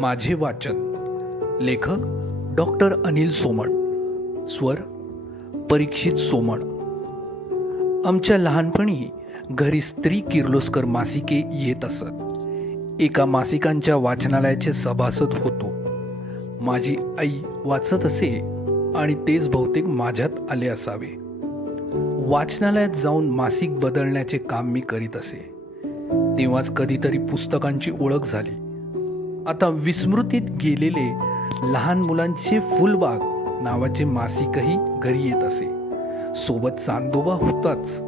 माझे वाचन. लेखक डॉक्टर अनिल सोमण. स्वर परीक्षित सोमण. आमच्या लहानपणी घरी स्त्री किर्लोस्कर मासिके येत असत. एका मासिकांच्या वाचनालयाचे सभासद होतो. माझी आई वाचत असे आणि तेच बहुतेक माझ्यात आले असावे. वाचनालयात जाऊन मासिक बदलण्याचे काम मी करीत असे. तेव्हाच कधीतरी पुस्तकांची ओळख झाली. आता विस्मृतीत गेलेले लहान मुलांचे फुलबाग नावाचे मासिकही घरी येत असे. सोबत चांदोबा होताच.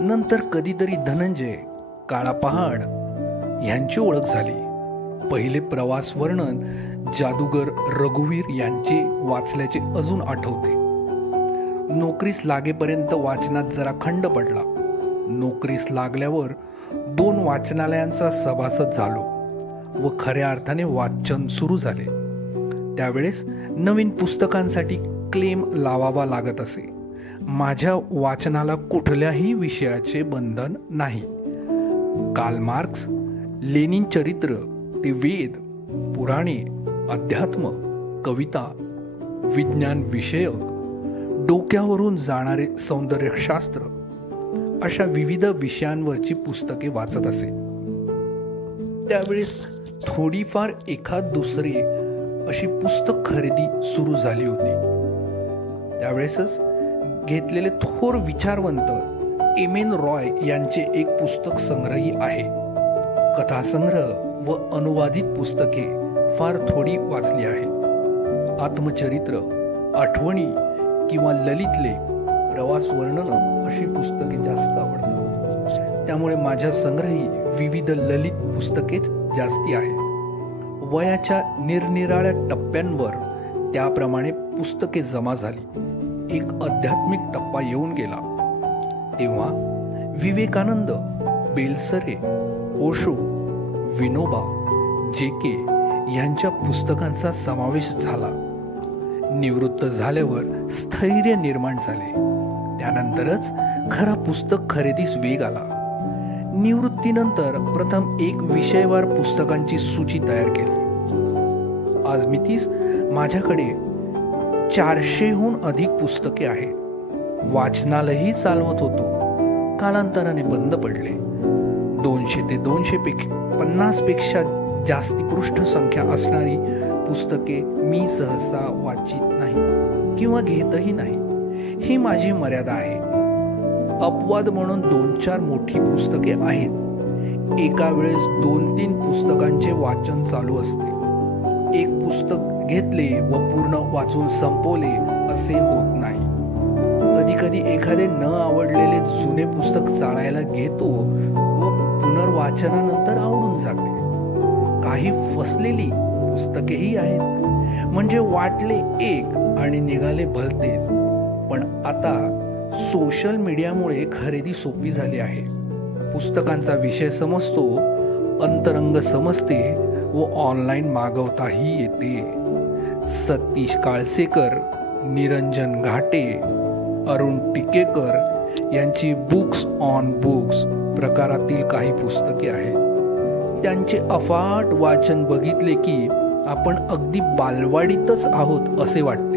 नंतर कधीतरी धनंजय, काळा पहाड यांची ओळख झाली. पहिले प्रवास वर्णन जादूगर रघुवीर यांचे वाचल्याचे अजून आठवते. नोकरीस लागेपर्यंत वाचनात जरा खंड पडला. नोकरीस लागल्यावर 2 वाचनालयांचा सभासद झालो व खऱ्या अर्थाने वाचन सुरू झाले. त्यावेळेस नवीन पुस्तकांसाठी क्लेम लावावा लागत असे. माझ्या वाचनाला कुठल्याही विषयाचे बंधन नाही. कार्ल मार्क्स, लेनिन चरित्र ते वेद, पुराणे, अध्यात्म, कविता, विज्ञान विषयक, डोक्यावरून जाणारे सौंदर्यशास्त्र अशा विविध विषयांवरची पुस्तके वाचत असे. त्यावेळेस थोडीफार एखाद दुसरे अशी पुस्तक खरेदी सुरू झाली होती. त्यावेळेसच घेतलेले थोर विचारवंत एम.एन. रॉय यांचे एक पुस्तक संग्रही आहे. कथासंग्रह व अनुवादित पुस्तके फार थोडी वाचली आहेत. आत्मचरित्र, आठवणी किंवा ललितले, प्रवास वर्णन अशी पुस्तके जास्त आवडतात. त्यामुळे माझ्या संग्रही विविध ललित पुस्तकेच जास्ती आहेत. वयाच्या निरनिराळ्या टप्प्यांवर त्याप्रमाणे पुस्तके जमा झाली. एक आध्यात्मिक टप्पा येऊन गेला. तेव्हा विवेकानंद, बेलसरे, ओशो, विनोबा, जे.के. यांच्या पुस्तकांचा समावेश झाला. निवृत्त झाल्यावर स्थैर्य निर्माण झाले. त्यानंतरच खरा पुस्तक खरेदीस वेग आला. निवृत्तीनंतर प्रथम एक विषयवार पुस्तकांची सूची तयार केली. आज मितीस माझ्याकडे 400हून अधिक पुस्तके आहेत. वाचनालयही चालवत होतो. कालांतराने बंद पडले. 200 ते 250 पेक्षा जास्ती पृष्ठ संख्या असणारी पुस्तके मी सहसा वाचित नाही किंवा घेतही नाही. ही माझी मर्यादा आहे. अपवाद म्हणून 2-4 मोठी पुस्तके आहेत. एका वेळेस 2-3 पुस्तकांचे वाचन चालू असते. एक पुस्तक घेतले व पूर्ण वाचून संपवले असे होत नाही. कधी कधी एखादे न आवडलेले जुने पुस्तक चाळायला घेतो व पुनर्वाचनानंतर आवडून जाते. काही फसलेली पुस्तकेही आहेत. म्हणजे वाटले एक आणि निघाले भलतेच. पण आता सोशल मीडियामुळे खरेदी सोपी झाली आहे. पुस्तकांचा विषय समजतो, अंतरंग समजते व ऑनलाईन मागवताही येते. सतीश काळसेकर, निरंजन घाटे, अरुण टिकेकर यांची बुक्स ऑन बुक्स प्रकारातील काही पुस्तके आहेत. त्यांचे अफाट वाचन बघितले की आपण अगदी बालवाडीतच आहोत असे वाटते.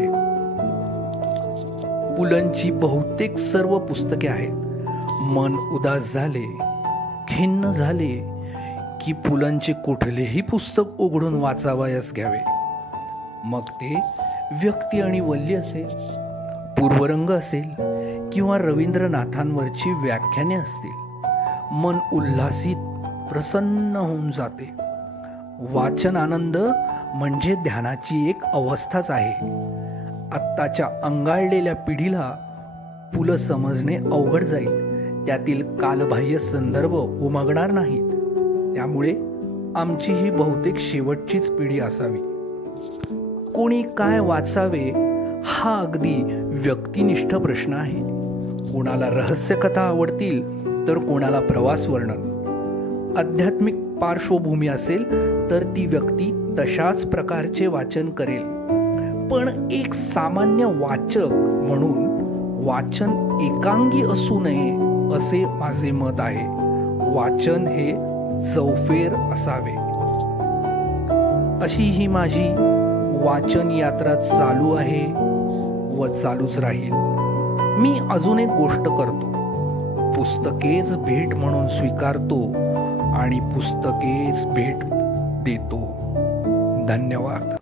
पुलंची बहुतेक सर्व पुस्तके आहेत. मन उदास झाले, खिन्न झाले की पुलंचे कुठलेही पुस्तक उघडून वाचावयास घ्यावे. मग ते व्यक्ती आणि वल्ली असेल, पूर्वरंग असेल किंवा रवींद्रनाथांवरची व्याख्याने असतील. मन उल्हासित, प्रसन्न होऊन जाते. वाचन आनंद म्हणजे ध्यानाची एक अवस्थाच आहे. आत्ताच्या अंगाळलेल्या पिढीला पुलं समजणे अवघड जाईल. त्यातील कालबाह्य संदर्भ उमगणार नाहीत. त्यामुळे आमची ही बहुतेक शेवटचीच पिढी असावी. कोणी काय वाचावे हा अगदी व्यक्तिनिष्ठ प्रश्न आहे. कोणाला रहस्यकथा आवडतील तर कोणाला प्रवास वर्णन. आध्यात्मिक पार्श्वभूमी असेल तर ती व्यक्ती तशाच प्रकारचे वाचन करेल. पण एक सामान्य वाचक म्हणून वाचन एकांगी असू नये असे माझे मत आहे. वाचन हे चौफेर असावे. अशी ही माझी वाचन यात्रा चालू आहे व चालूच राहील. मी अजून एक गोष्ट करतो, पुस्तकेच भेट म्हणून स्वीकारतो आणि पुस्तकेच भेट देतो. धन्यवाद.